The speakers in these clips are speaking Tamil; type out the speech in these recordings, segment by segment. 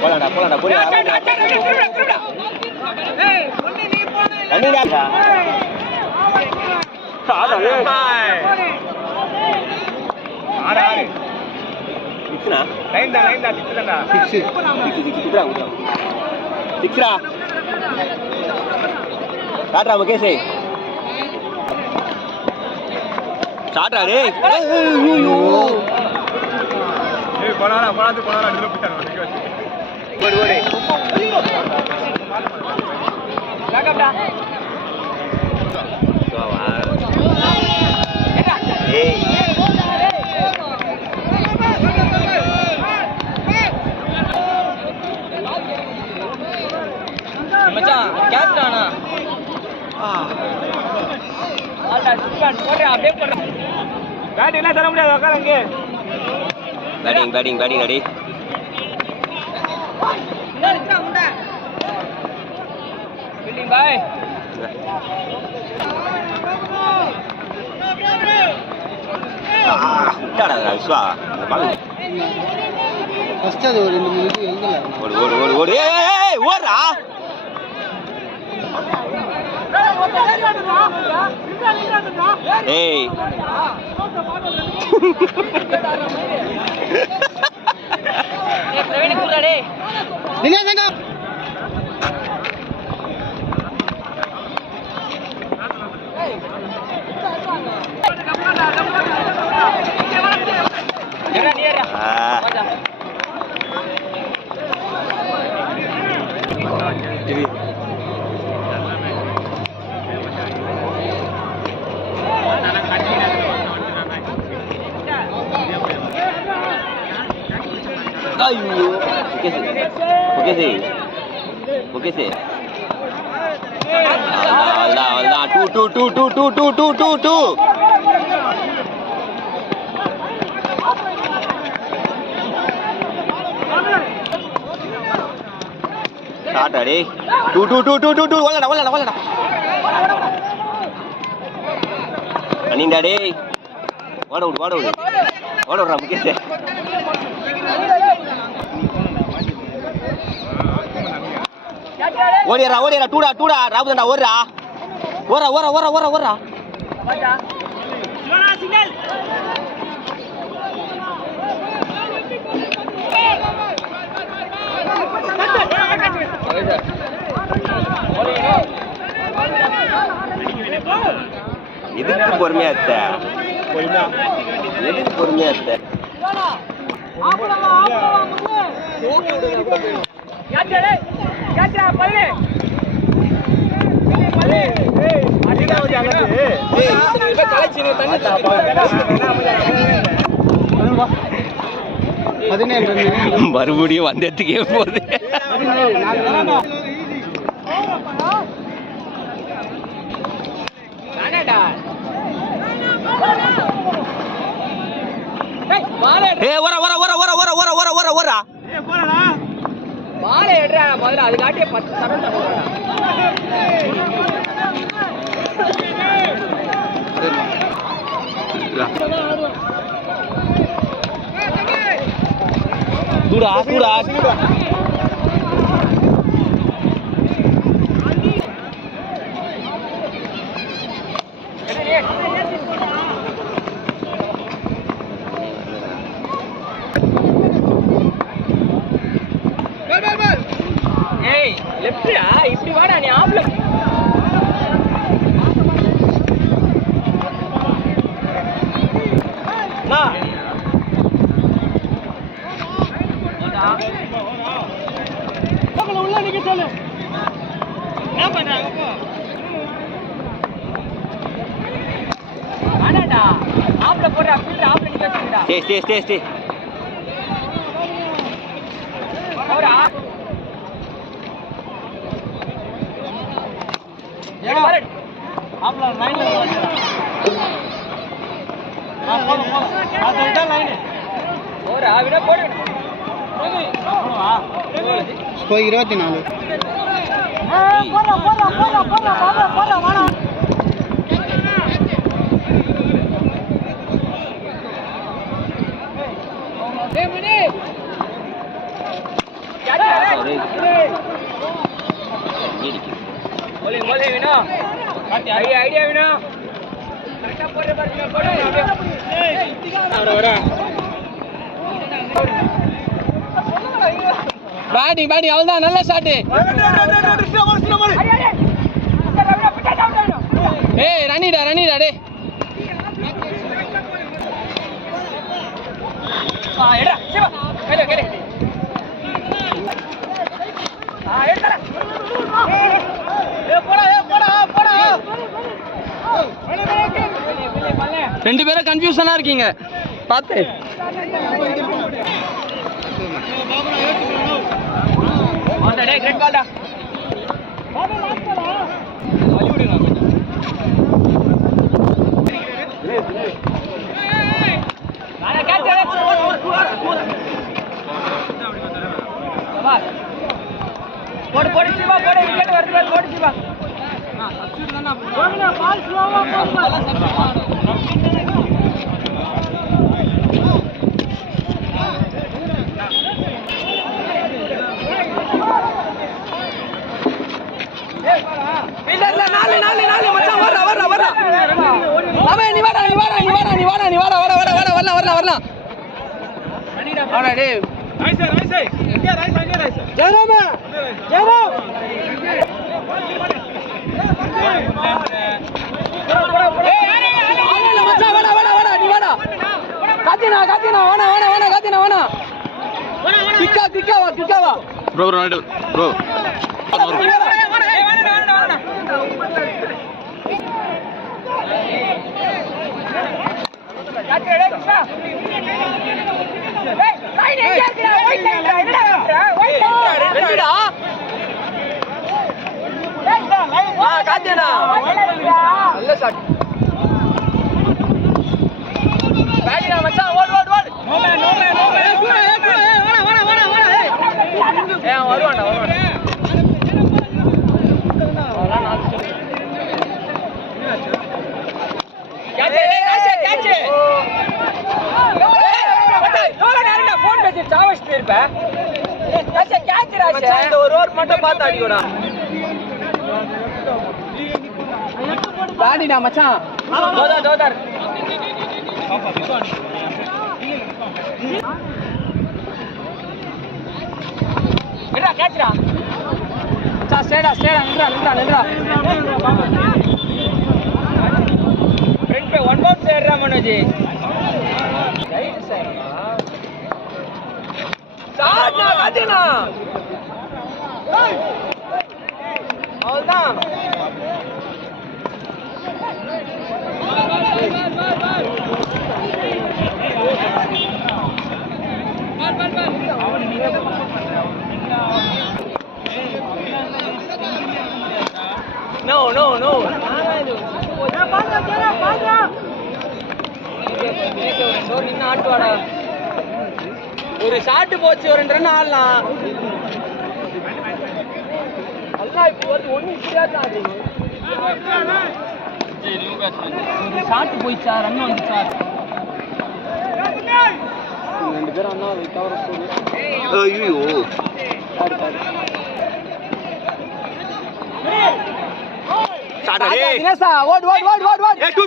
போலாடா போலாடா போடா அண்ணிடா ஆடா ஆடா சிக்ஸ்னா லைன் தான் 6 தான்டா 6 குடுடா 6டா காட்றா முகேஷ் ஸ்டார்ட்ரா டேய் ஐயோ ஏய் போடா இதுல போட்டானே நிக்க வச்சு ஓடு லாகப்டா வா ஏய் மச்சான் கேப்டனா ஆடா சுப்பர் போடுற அப்படியே போடுற பேட் என்ன தர முடியாது உட்காருங்க பேட்டிங் அடி நிறுத்துடா முண்டா ஃபீல்டிங் பாய் விட்டாடா விஸ்வா பால் ஃபர்ஸ்ட் அது ஒரு 2 மினிட் எழுதல ஓடு ஏய் ஓடுடா ஏய் பிரவீன் குடுடா டேய் தினேஷங்க ஐயோ ஓகே சே அல்தான் 2 ஸ்டார்ட் அடி 2 ஓடடா அனிண்டா டேய் ஓடுறா முகேஷ் ஓடியா டூடா ராபுதண்டா ஓடுறா சிக்னல் எதுக்கு பொறுமையா மறுபடியும் வந்ததுக்கே போகுது பாலை எடுறா முதல்ல அது காட்டிய 10 சரம் தூடா ஏய் லெஃப்ட்டா இப்படி வாடா நீ ஆப்ல வா பக்கல உள்ள நிக்க சொல்லு என்ன பண்றாங்க போ வாடா ஆப்ல போறா ஃபீல்ட் ஆப்ல நிக்க வச்சுடா ஸ்டே போடா ஆப்ல லைன்ல போடா போலாம் அதோட லைன் போடா விட போடு ஸ்கோர் 24 போடா வாடா बोले विनो आइडिया विनो करेक्टा போறே பாருங்க போடா பேட்டிங் அவ்வளவுதான் நல்ல ஷாட் ஏய் ரன்னிடா டேய் எடா சிவா கேளு எடுடா போடா ரெண்டு பேரும் கன்ஃபியூஷனா இருக்கீங்க பாத்து ஆண்டா டேய் கிரேட் பால்டா வலி விடுங்க ஆனா கேட்ச் போடு சிவா போடு விக்கெட் வருது போடு சிவா சப்ஸ்டிட்யூட் தான போடுங்க பால் ஸ்லோவா இல்ல நாலு மச்சான் வர அவன் நீ வாடா வரலாம் ஆனா டேய் ரைஸ் இங்க ரைஸ் ஜெயராம் மச்சான் வாடா நீ வாடா காத்தினா வாடா கிக்காவா ப்ரோ ரோனால்டோ ப்ரோ வருவாண்டா ஒரு ஓவர் மட்டும் பார்த்து அடிக்கடா பாடிடா மச்சான் தோதார் என்னடா கேட்ச்டா ஸ்டேடா நின்றா ஃப்ரண்ட் பே ஒன் பவுண்ட் சேரா மனோஜி ரைட் சைடு சாட்னா காத்தினா அவ்வளவுதான் No. ஒரு ஷாட் போச்சு ஒரு 2 ரன் ஆடலாம் அல்லா இப்போ வந்து ஒண்ணு சரியாதான் ஒரு ஷாட் போயிச்சா ரன் வந்துச்சா 2 பேரும் அண்ணா கவர் ஸ்கோர் ஐயோ சாடா டேய் தினேஷா ஓடு ஏய் டு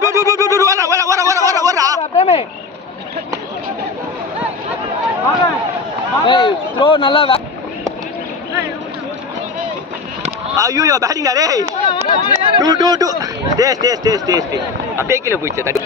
வர பிரேமே ஏய் த்ரோ நல்லா ஐயோ பேட்டிங் டேய் டு டே அப்படியே கீழ போயிச்சு தடி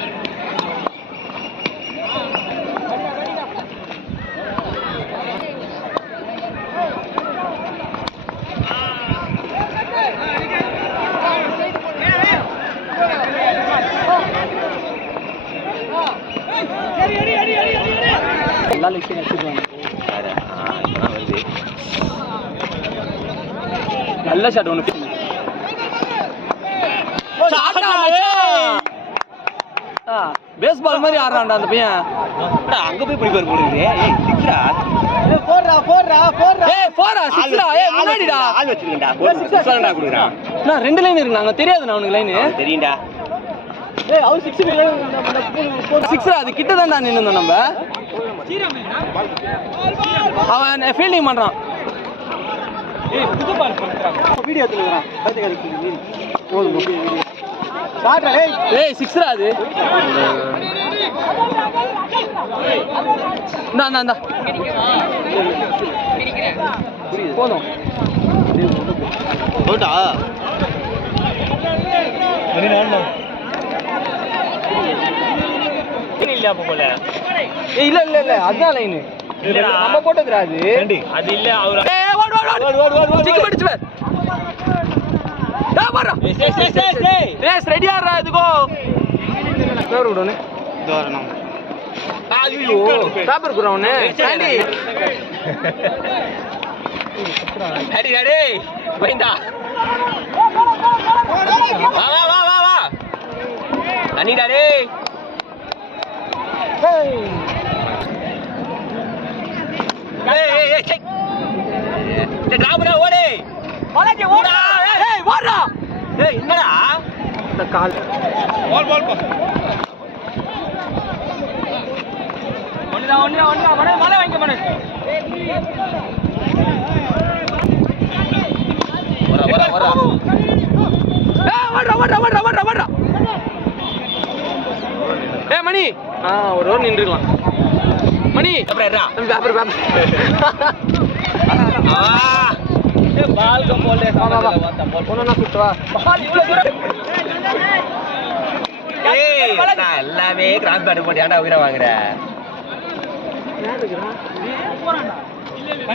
எல்லா லட்சம் வச்சிருக்காங்க நல்ல ஷாட் ஒன்று பேஸ்பால் மாதிரி ஆடுறான்டா அந்த பையன் அங்க போய் பிடிப்பாரு போடுறது ஏய் சிக்ஸா ஏய் போரா சிக்ஸா ஏய் முன்னாடிடா ஆள் வச்சிருக்கேன்டா 6 குடுறா நான் 2 லைன் இருக்கு நாங்க தெரியாதுண்ணா உனக்கு லைன் தெரியும்டா ஏய் அவர் 6 சிக்ஸர் அது கிட்ட தான் நின்று நம்ம அவன் ஃபீல்டிங் பண்றான் வீடியோ எடுத்துறான் பாத்துக்க போதும் ஷாட்ரா ஏய் சிக்ஸரா அது இந்தா போதும் போட்டா இல்ல போல இல்ல அதுதான் லைன் நம்ம போட்டதுடா அது அது இல்ல அவரு சிக்கு படிச்சு பார் வரா ரேஸ் ரெடியா ரா இதுகோ பேர் விடுனே தோரணம் ஐயோ பேப்பர் குறவனே சாண்டி அடி அடி வைண்டா வா அனிடா டேய் ஏய் செக் டிராபரா ஓடு பாலாஜி ஓடா ஏய் ஓடுடா ஏய் என்னடா இந்த கால் பால் ஒண்ணுடா மழை வாங்கிக்க மனு வரா வர்றா ஏய் மணி ஒரு ஓவர் நின்றுக்கலாம் மணி பேப்பர் பால் கம் போலே ஒண்ணா சுட்டு வா பால் இவ்வளவு தூரம் ஏய் நான் எல்லாமே கிராஸ் பேட் போட்டு ஏன்டா உயிரை வாங்குற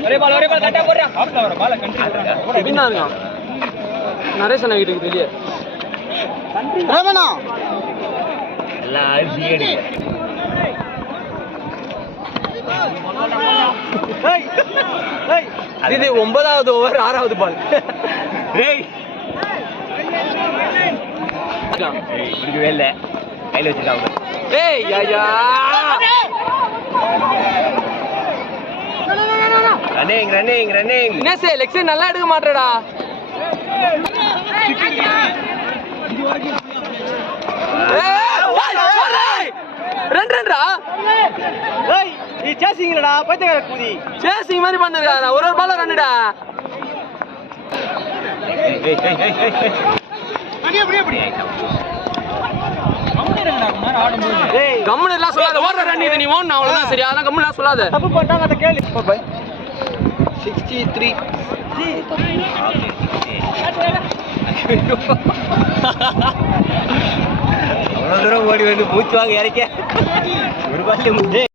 ஒரே பால் கட்டா போடுறா ஆஃப்ல வர பால் கண்டினியூ போடுறா பின்னா இருக்கான் நரேஷ் அண்ணா கிட்ட வெளியே ரமணா எல்லாம் பிஎடி இது 9வது ஓவர் 6வது பால் டேய் பிடிக்கவே இல்லை கையில் வச்சுருக்காங்க ஏய் யாயா ரன்னிங் தினேஷ் லெக்ஸ் நல்லா எடுக்க மாட்டேடா ரெண்டா ஏய் நீ சேசிங்கடா பைத்தியக்கார கூதி சேசிங் மாதிரி பண்ணிருக்கா ஒரு பால் ரன்னுடா கம்முன்னு எல்லாம் சொல்லாத ஓடுற ரன் இது நீ ஓடணும் அவ்வளவுதான் சரி அதெல்லாம் கம்முன்னு எல்லாம் சொல்லாத தப்பு பண்ணிட்டாங்க அத கேளு 63 அவ்வளோ தூரம் ஓடி வந்து மூச்சு வாங்க இறக்க ஒரு பால்